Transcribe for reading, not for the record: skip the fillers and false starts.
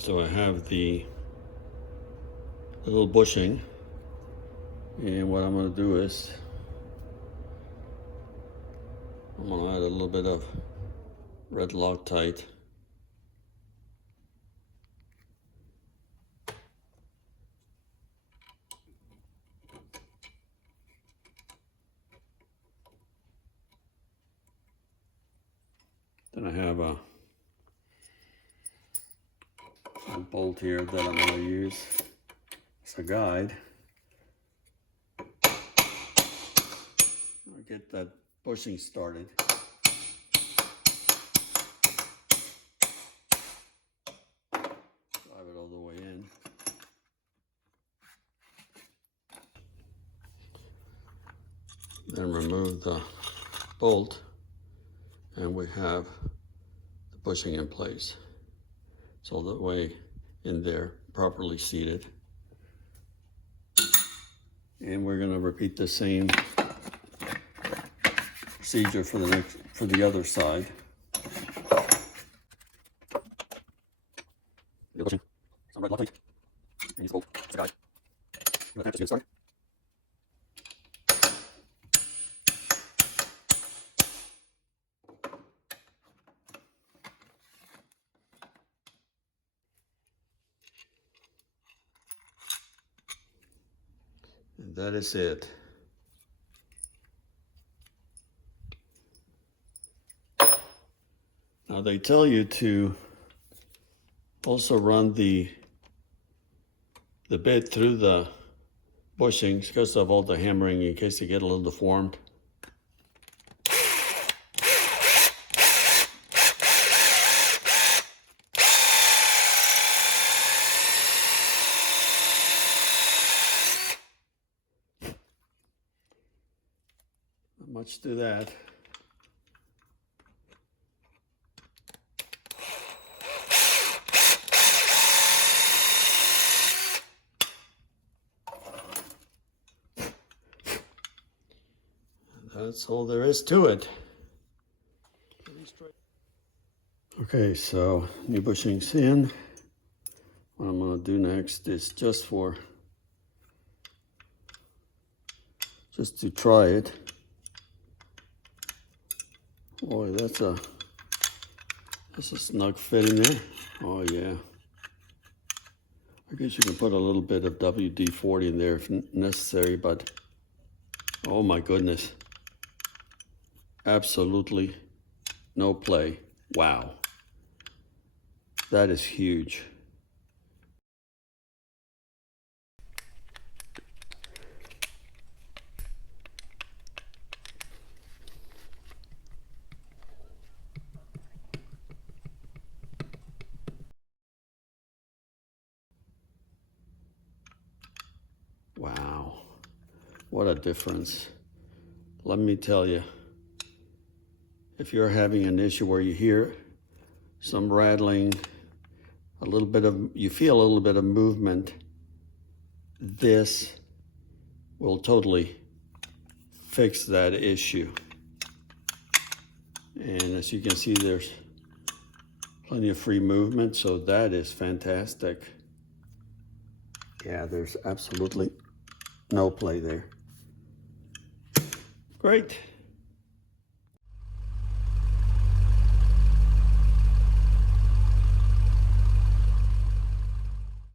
So I have the little bushing, and what I'm going to do is I'm going to add a little bit of red Loctite. Then I have a bolt here that I'm going to use as a guide. I'll get that bushing started. Drive it all the way in. Then remove the bolt, and we have the bushing in place. So that way in there, properly seated. And we're going to repeat the same procedure for the other side. You're pushing some red Loctite, and use the bolt as a guide. You have to get started. And that is it. Now they tell you to also run the bit through the bushings because of all the hammering in case they get a little deformed. Not much to that. That's all there is to it. Okay, so new bushings in. What I'm going to do next is just to try it. Boy, that's a snug fit in there. Oh yeah. I guess you can put a little bit of WD-40 in there if necessary, but oh my goodness. Absolutely no play. Wow. That is huge. Wow. What a difference. Let me tell you. If you're having an issue where you hear some rattling, you feel a little bit of movement, this will totally fix that issue. And as you can see, there's plenty of free movement, so that is fantastic. Yeah, there's absolutely no play there. Great.